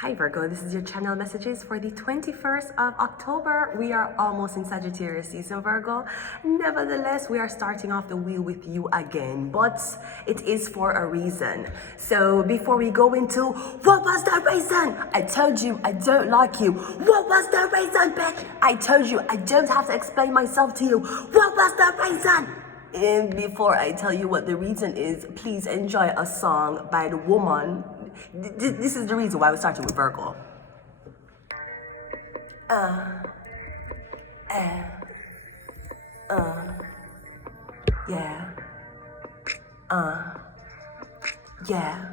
Hi Virgo, this is your channel messages for the 21st of October. We are almost in Sagittarius season, Virgo. Nevertheless, we are starting off the wheel with you again, but it is for a reason. So before we go into what was the reason? I told you I don't like you. What was the reason, bitch? I told you I don't have to explain myself to you. What was the reason? And before I tell you what the reason is, please enjoy a song by the woman. This is the reason why we started with Virgo. Yeah. Yeah.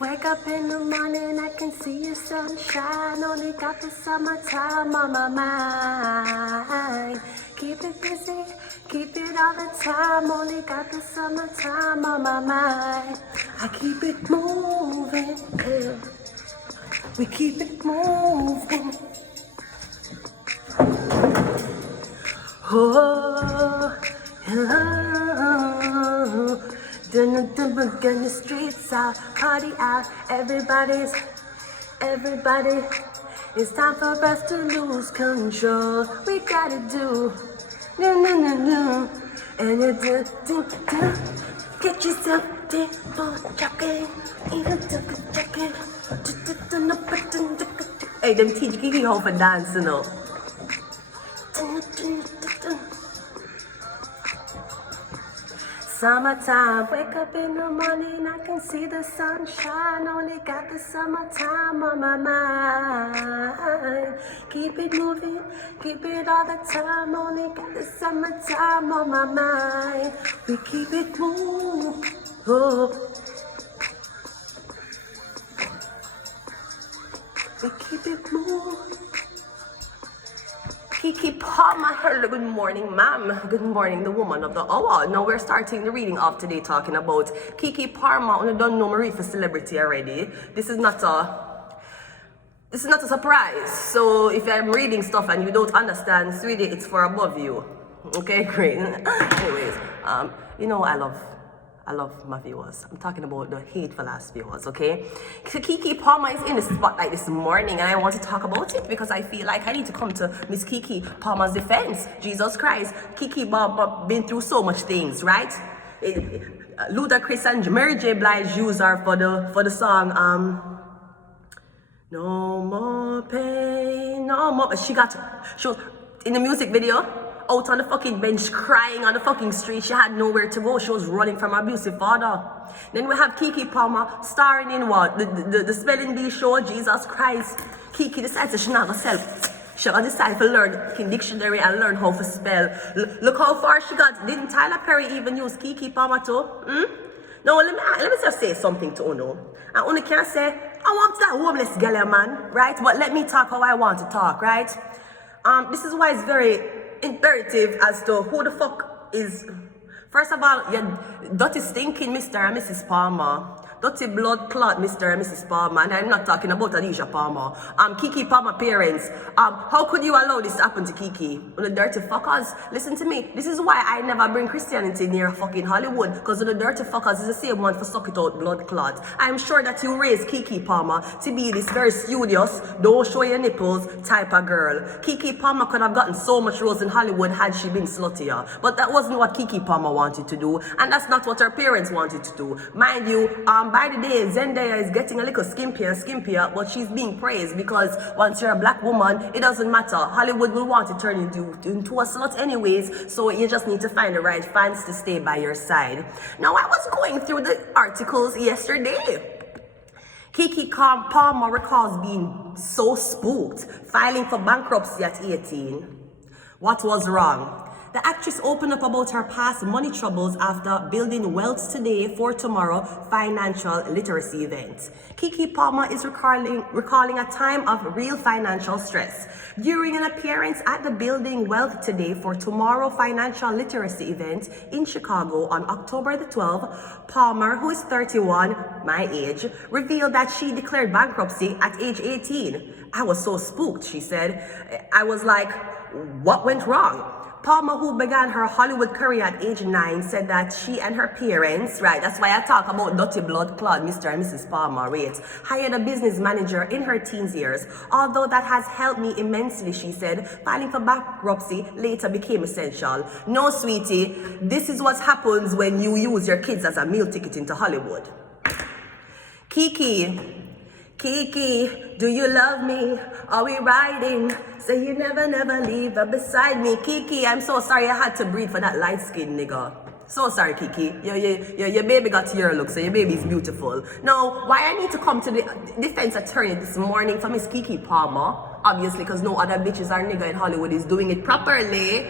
Wake up in the morning, I can see your sunshine. Only got the summertime on my mind. Keep it busy, keep it all the time. Only got the summertime on my mind. I keep it moving, yeah. We keep it moving. Oh, oh. Dun the streets out, party out, everybody. It's time for us to lose control. We gotta do, no, and you do. Get yourself there for jogging, even took a jacket. Hey, them teach Kiki how for dance, you know. Summertime, wake up in the morning, I can see the sunshine. Only got the summertime on my mind. Keep it moving, keep it all the time. Only got the summertime on my mind. We keep it moving. Oh. We keep it moving. Kiki Palmer, hello, good morning, ma'am. Good morning, the woman of the hour. Now we're starting the reading of today talking about Kiki Palmer. You don't know Marie for celebrity already. This is not a surprise. So if I'm reading stuff and you don't understand, sweetie, it's for above you. Okay, great. Anyways, you know I love my viewers. I'm talking about the hateful ass viewers, okay? So Kiki Palmer is in the spotlight this morning and I want to talk about it because I feel like I need to come to Miss Kiki Palmer's defense. Jesus Christ, Kiki Palmer been through so much things, right? Ludacris and Mary J. Blige used her for the song, No More Pain, No More. She was in the music video, out on the fucking bench crying on the fucking street. She had nowhere to go. She was running from her abusive father. Then we have Kiki Palmer starring in what? The spelling bee show, Jesus Christ. Kiki decides that she's not gonna sell. She gonna decide to learn the dictionary and learn how to spell. Look how far she got. Didn't Tyler Perry even use Kiki Palmer too? Now let me just say something to Uno. And Uno can say, I want that homeless girl, man, right? But let me talk how I want to talk, right? This is why it's very imperative as to who the fuck is. First of all, you dirty stinking Mr. and Mrs. Palmer. Dirty blood clot Mr. and Mrs. Palmer. And I'm not talking about Alicia Palmer. Kiki Palmer parents. How could you allow this to happen to Kiki? The dirty fuckers. Listen to me. This is why I never bring Christianity near fucking Hollywood. Because the dirty fuckers is the same one for suck it out blood clot. I'm sure that you raised Kiki Palmer to be this very studious, don't show your nipples type of girl. Kiki Palmer could have gotten so much roles in Hollywood had she been sluttier. But that wasn't what Kiki Palmer wanted to do. And that's not what her parents wanted to do. Mind you, by the day, Zendaya is getting a little skimpier, but she's being praised because once you're a black woman, it doesn't matter. Hollywood will want to turn you into a slut anyways, so you just need to find the right fans to stay by your side. Now, I was going through the articles yesterday. Kiki Palmer recalls being so spooked, filing for bankruptcy at 18. What was wrong? The actress opened up about her past money troubles after building wealth today for tomorrow financial literacy event. Kiki Palmer is recalling a time of real financial stress. During an appearance at the Building Wealth Today for Tomorrow financial literacy event in Chicago on October the 12th, Palmer, who is 31, my age, revealed that she declared bankruptcy at age 18. I was so spooked, she said. I was like, what went wrong? Palmer, who began her Hollywood career at age 9, said that she and her parents, right, that's why I talk about dirty blood clot, Mr. and Mrs. Palmer, right, hired a business manager in her teens years. Although that has helped me immensely, she said, filing for bankruptcy later became essential. No, sweetie, this is what happens when you use your kids as a meal ticket into Hollywood. Kiki, do you love me? Are we riding? Say you never leave her beside me. Kiki, I'm so sorry I had to breathe for that light-skinned nigga. So sorry, Kiki. Your baby got your look, so your baby is beautiful. Now, why I need to come to the defense attorney this morning for Miss Kiki Palmer, obviously because no other bitches or nigga in Hollywood is doing it properly.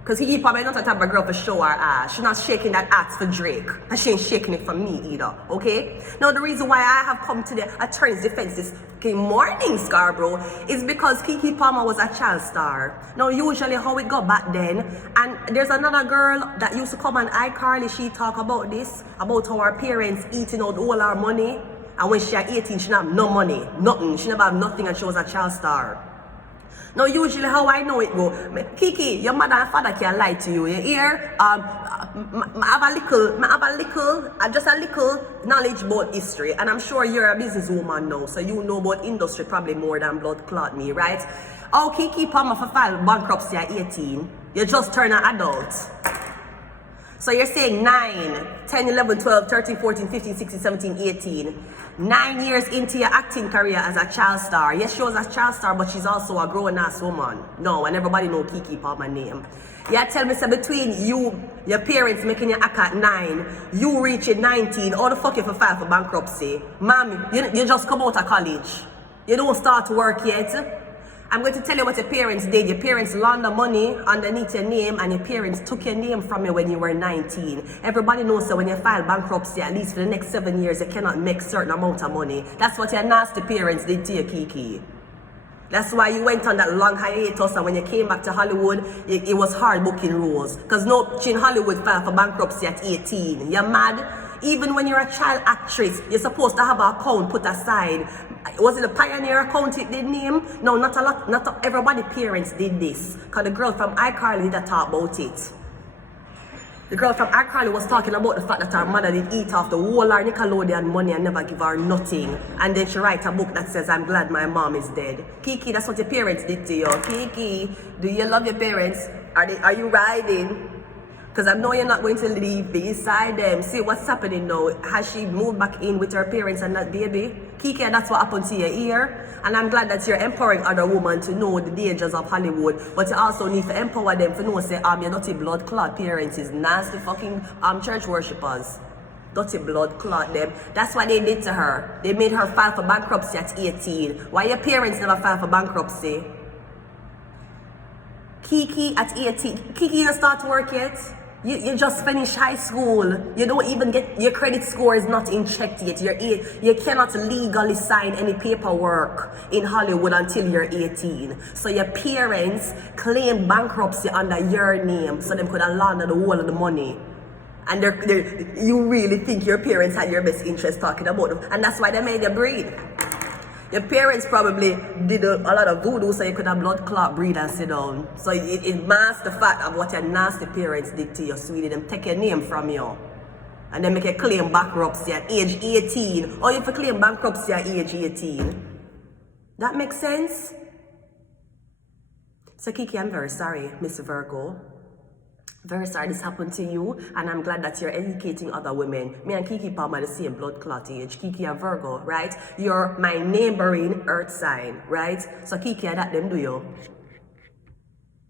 Because Kiki Palmer not a type of girl for show her ass. She's not shaking that ass for Drake. And she ain't shaking it for me either, okay? Now, the reason why I have come to the attorney's defense this morning, Scarborough, is because Kiki Palmer was a child star. Now, usually how it got back then, and there's another girl that used to come on iCarly, she talk about this, about how her parents eating out all her money. And when she was 18, she didn't have no money, nothing. She never have nothing and she was a child star. Now, usually how I know it go, Kiki, your mother and father can lie to you. You hear? I have just a little knowledge about history, and I'm sure you're a businesswoman now, so you know about industry probably more than blood clot me, right? Oh, Kiki Palmer for file bankruptcy at 18. You just turn an adult. So you're saying 9, 10, 11, 12, 13, 14, 15, 16, 17, 18. 9 years into your acting career as a child star. Yes, she was a child star, but she's also a grown-ass woman. No, and everybody know Kiki Palmer name. Yeah, tell me, so between you, your parents making you act at 9, you reaching 19, how the fuck you for file for bankruptcy? Mom, you just come out of college. You don't start work yet. I'm going to tell you what your parents did. Your parents launder money underneath your name, and your parents took your name from you when you were 19. Everybody knows that when you file bankruptcy, at least for the next 7 years, you cannot make certain amount of money. That's what your nasty parents did to you, Kiki. That's why you went on that long hiatus, and when you came back to Hollywood, it was hard booking roles. Because no in Hollywood filed for bankruptcy at 18. You're mad? Even when you're a child actress, you're supposed to have an account put aside. Was it a Pioneer account it did name? No, not everybody parents did this. Because the girl from iCarly did talk about it. The girl from iCarly was talking about the fact that her mother did eat off the whole her Nickelodeon money and never give her nothing. And then she write a book that says, I'm glad my mom is dead. Kiki, that's what your parents did to you. Kiki, do you love your parents? Are you riding? Because I know you're not going to leave beside them. See what's happening now. Has she moved back in with her parents and that baby? Kiki, that's what happened to your ear. And I'm glad that you're empowering other women to know the dangers of Hollywood. But you also need to empower them to know, say, your dirty blood clot parents is nasty fucking church worshippers. Dirty blood clot them. That's what they did to her. They made her file for bankruptcy at 18. Why your parents never filed for bankruptcy? Kiki at 18. Kiki, you don't start work yet? You just finished high school. You don't even get, your credit score is not in check yet. You cannot legally sign any paperwork in Hollywood until you're 18. So your parents claim bankruptcy under your name so they could have launder the whole of the money. And you really think your parents had your best interest talking about them. And that's why they made you breed. Your parents probably did a lot of voodoo so you could have blood clot, breathe and sit down. So it masks the fact of what your nasty parents did to you, sweetie. Them take your name from you. And then make you claim bankruptcy at age 18. Or if you claim bankruptcy at age 18. That makes sense? So Kiki, I'm very sorry, Miss Virgo. Very sorry this happened to you, and I'm glad that you're educating other women. Me and Kiki Palmer the same blood clot age. Kiki and Virgo, right? You're my neighboring earth sign, right? So Kiki, that them do you.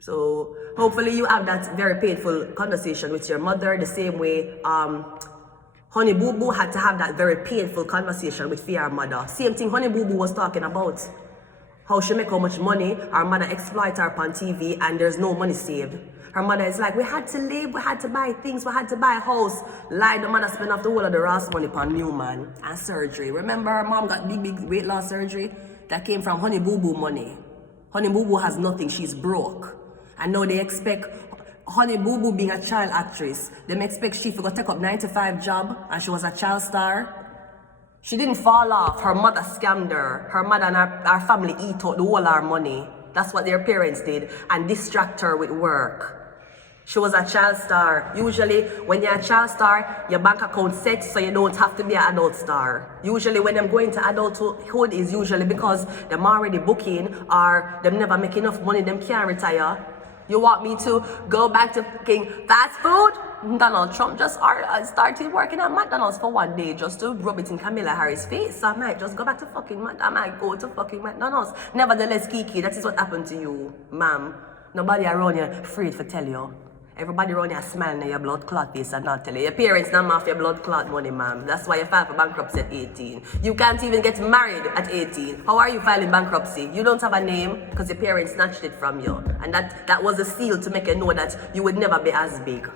So hopefully you have that very painful conversation with your mother the same way Honey Boo Boo had to have that very painful conversation with Fia's mother. Same thing Honey Boo Boo was talking about. How she make how much money, our mother exploit her on TV and there's no money saved. Her mother is like, we had to live, we had to buy things, we had to buy a house. Lie, the mother spent off the whole of the Ross money on Newman and surgery. Remember her mom got big weight loss surgery? That came from Honey Boo Boo money. Honey Boo Boo has nothing, she's broke. And now they expect Honey Boo Boo being a child actress. They expect she to go take up 9-to-5 job and she was a child star. She didn't fall off. Her mother scammed her. Her mother and her family eat out the whole of her money. That's what their parents did, and distract her with work. She was a child star. Usually, when you're a child star, your bank account set so you don't have to be an adult star. Usually, when them go into adulthood is usually because them already booking or them never make enough money, them can't retire. You want me to go back to fucking fast food? Donald Trump just started working at McDonald's for one day just to rub it in Kamala Harris' face. So I might just go back to fucking I might go to fucking McDonald's. Nevertheless, Kiki, that is what happened to you, ma'am. Nobody around you afraid to tell you. Everybody around here smiling at your blood clot face and not tell you. Your parents not off your blood clot money, ma'am. That's why you filed for bankruptcy at 18. You can't even get married at 18. How are you filing bankruptcy? You don't have a name because your parents snatched it from you. And that was a seal to make you know that you would never be as big.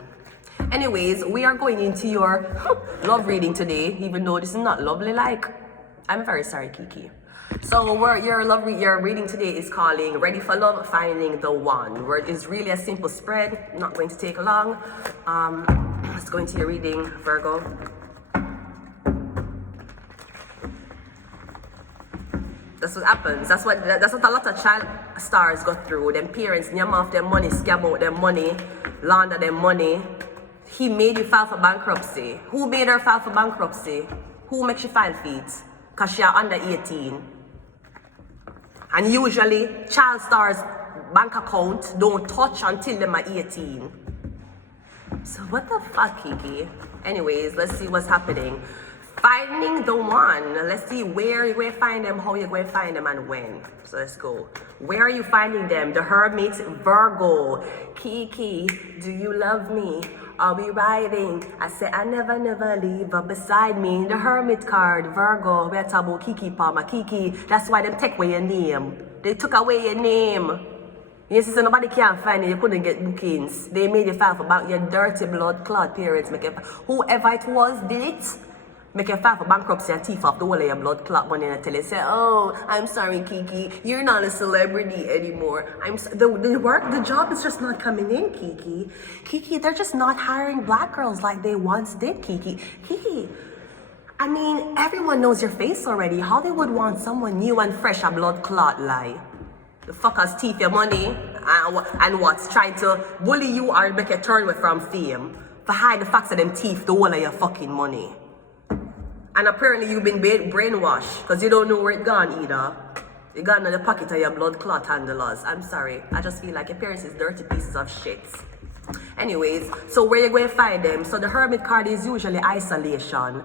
Anyways, we are going into your love reading today, even though this is not lovely like. I'm very sorry, Kiki. So your reading today is calling Ready for Love, Finding the One. Where it is really a simple spread, not going to take long. Let's go into your reading, Virgo. That's what happens. That's what a lot of child stars go through. Them parents nyam off their money, scam out their money, launder their money. He made you file for bankruptcy. Who made her file for bankruptcy? Who makes you file feet? Because she are under 18. And usually, child stars' bank account don't touch until them are 18. So what the fuck, Kiki? Anyways, let's see what's happening. Finding the one. Let's see where you're going to find them, how you're going to find them, and when. So let's go. Where are you finding them? The Hermit, Virgo. Kiki, do you love me? Are we riding? I say I never leave her beside me. The Hermit card, Virgo. We're talking about Kiki Palmer. Kiki, that's why they take away your name. They took away your name. Yes, so nobody can find you. You couldn't get bookings. They made you file for bank. Your dirty blood clot parents make it. Whoever it was did it. Make you file for bankruptcy and thief off the whole of your blood clot money and tell you, say, oh, I'm sorry, Kiki, you're not a celebrity anymore. The job is just not coming in, Kiki. Kiki, they're just not hiring black girls like they once did, Kiki. Kiki, I mean, everyone knows your face already. Hollywood wants someone new and fresh, a blood clot lie. The fuckers thief your money and what's trying to bully you or make you turn away from fame. For hide the facts of them thief the whole of your fucking money. And apparently you've been brainwashed because you don't know where it gone either. You got in the pocket of your blood clot handlers. I'm sorry. I just feel like your parents is dirty pieces of shit. Anyways, so where you going to find them? So the Hermit card is usually isolation.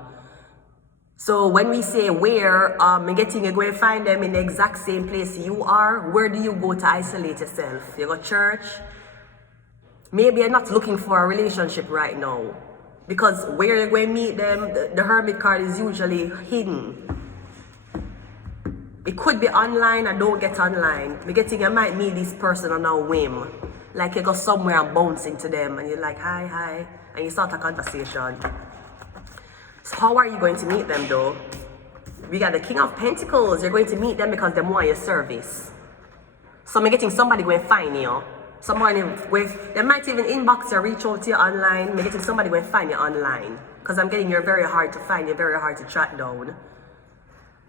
So when we say where, you're going to find them in the exact same place you are. Where do you go to isolate yourself? You go to church? Maybe you're not looking for a relationship right now. Because where you're going to meet them, the Hermit card is usually hidden. It could be online or don't get online. You might meet this person on a whim. Like you go somewhere and bounce into them and you're like, hi, and you start a conversation. So how are you going to meet them though? We got the King of Pentacles. You're going to meet them because they want your service. So I'm getting somebody going to find you. Someone with, they might even inbox you, reach out to you online. I'm getting somebody going to find you online. Because I'm getting you're very hard to find, you're very hard to track down.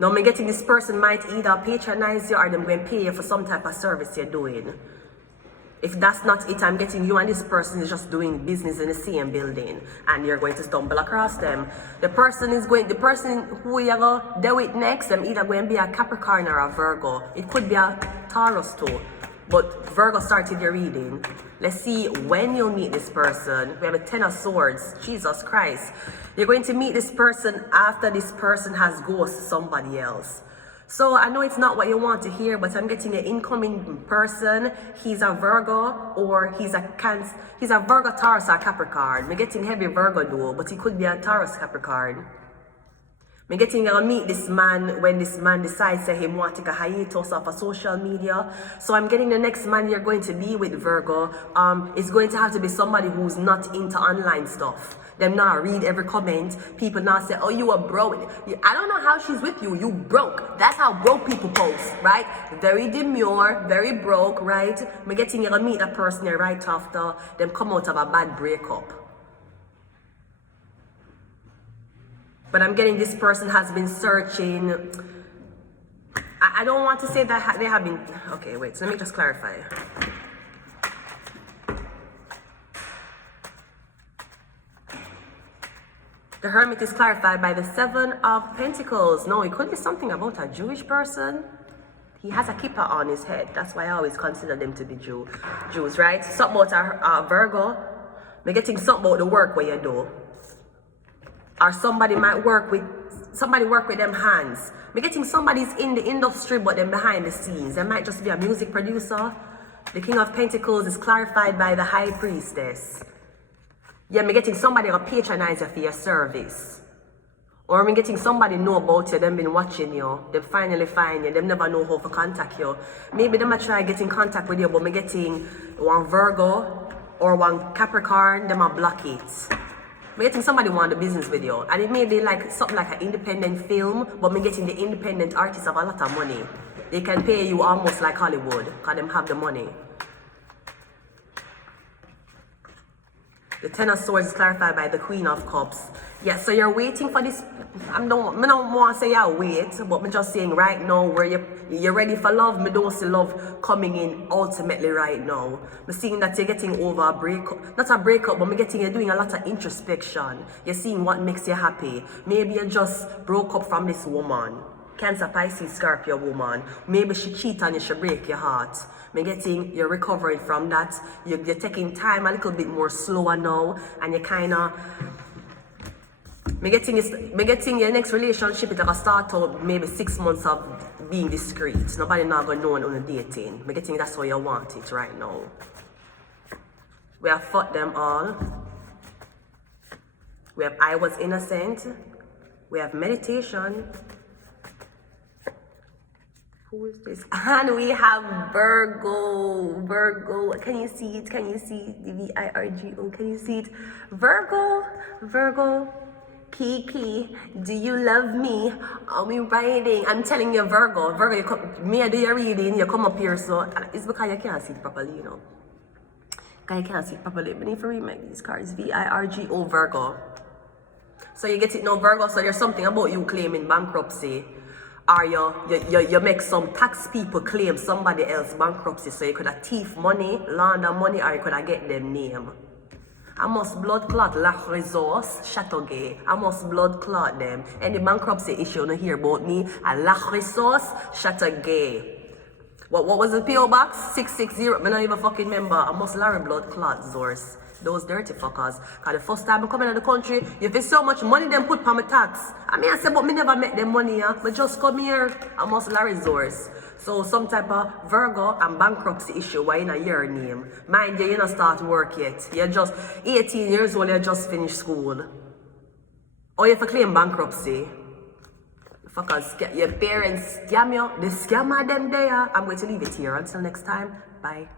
Now I'm getting this person might either patronize you or they're going to pay you for some type of service you're doing. If that's not it, I'm getting you and this person is just doing business in the same building. And you're going to stumble across them. The person who you're going to deal with next, them either going to be a Capricorn or a Virgo. It could be a Taurus too. But Virgo started your reading. Let's see when you'll meet this person. We have a 10 of Swords. Jesus Christ. You're going to meet this person after this person has ghosted somebody else. So I know it's not what you want to hear, but I'm getting an incoming person. He's a Virgo or he's a Virgo, Taurus, or Capricorn. I'm getting heavy Virgo though, but he could be a Taurus, Capricorn. I'm getting to meet this man when this man decides that he wants to take a hiatus off of social media. So I'm getting the next man you're going to be with, Virgo. It's going to have to be somebody who's not into online stuff. Them not read every comment. People not say, oh, you are broke. I don't know how she's with you. You broke. That's how broke people post, right? Very demure, very broke, right? I'm getting to meet that person there right after them come out of a bad breakup. But I'm getting this person has been searching. I don't want to say that they have been. Okay, wait. So let me just clarify. The Hermit is clarified by the Seven of Pentacles. No, it could be something about a Jewish person. He has a kippah on his head. That's why I always consider them to be Jews, right? Something about a Virgo. We're getting something about the work where you do. Or somebody might work with them hands. We're getting somebody's in the industry but then behind the scenes. They might just be a music producer. The King of Pentacles is clarified by the High Priestess. Yeah, me getting somebody to patronize you for your service. Or me getting somebody know about you, them been watching you, they finally find you, them never know how to contact you. Maybe they might try get in contact with you, but me getting one Virgo or one Capricorn, them might block it. Me getting somebody want the business with you. And it may be like something like an independent film, but me getting the independent artists have a lot of money. They can pay you almost like Hollywood, because them have the money. The Ten of Swords is clarified by the Queen of Cups. Yeah, so you're waiting for this. I don't want to say I wait, but I'm just saying right now where you're ready for love. Me don't see love coming in ultimately right now. I'm seeing that you're getting over a breakup. Not a breakup, but you're doing a lot of introspection. You're seeing what makes you happy. Maybe you just broke up from this woman. Cancer, Pisces, Scorpio woman. Maybe she cheat on you, she break your heart. You're recovering from that. You're taking time a little bit more slower now, and you kind of. Getting your next relationship, it's gonna start out maybe 6 months of being discreet. Nobody not gonna know on dating. Getting that's how you want it right now. We have fought them all. We have I was innocent. We have meditation. Who is this? And we have Virgo. Virgo. Can you see it? Can you see it? VIRGO. Can you see it? Virgo. Virgo. Kiki. Do you love me? Are we riding? I'm telling you, Virgo. Virgo, you come, me I do your reading. You come up here, so it's because you can't see it properly, you know. Because you can't see it properly. But if you read these cards, VIRGO, Virgo. So you get it now, Virgo. So there's something about you claiming bankruptcy. Or you make some tax people claim somebody else bankruptcy, so you could have thief money, launder money, or you could have get them name. I must blood clot la resource, Chateauguay. I must blood clot them. Any bankruptcy issue you hear about me, a la resource, Chateauguay. What was the PO box? 660. I don't even fucking remember. I must Larry blood clot Zors. Those dirty fuckers. Cause the first time I come in the country, you feel so much money them put for my tax. I say, but me never make them money, yeah. But just come here, I must Larry Zors. So some type of Virgo and bankruptcy issue why in a year name. Mind you, you don't start work yet. You're just 18 years old, you just finished school. Or you have to claim bankruptcy. Fuckers, your parents scam you. They scam them there. I'm going to leave it here. Until next time, bye.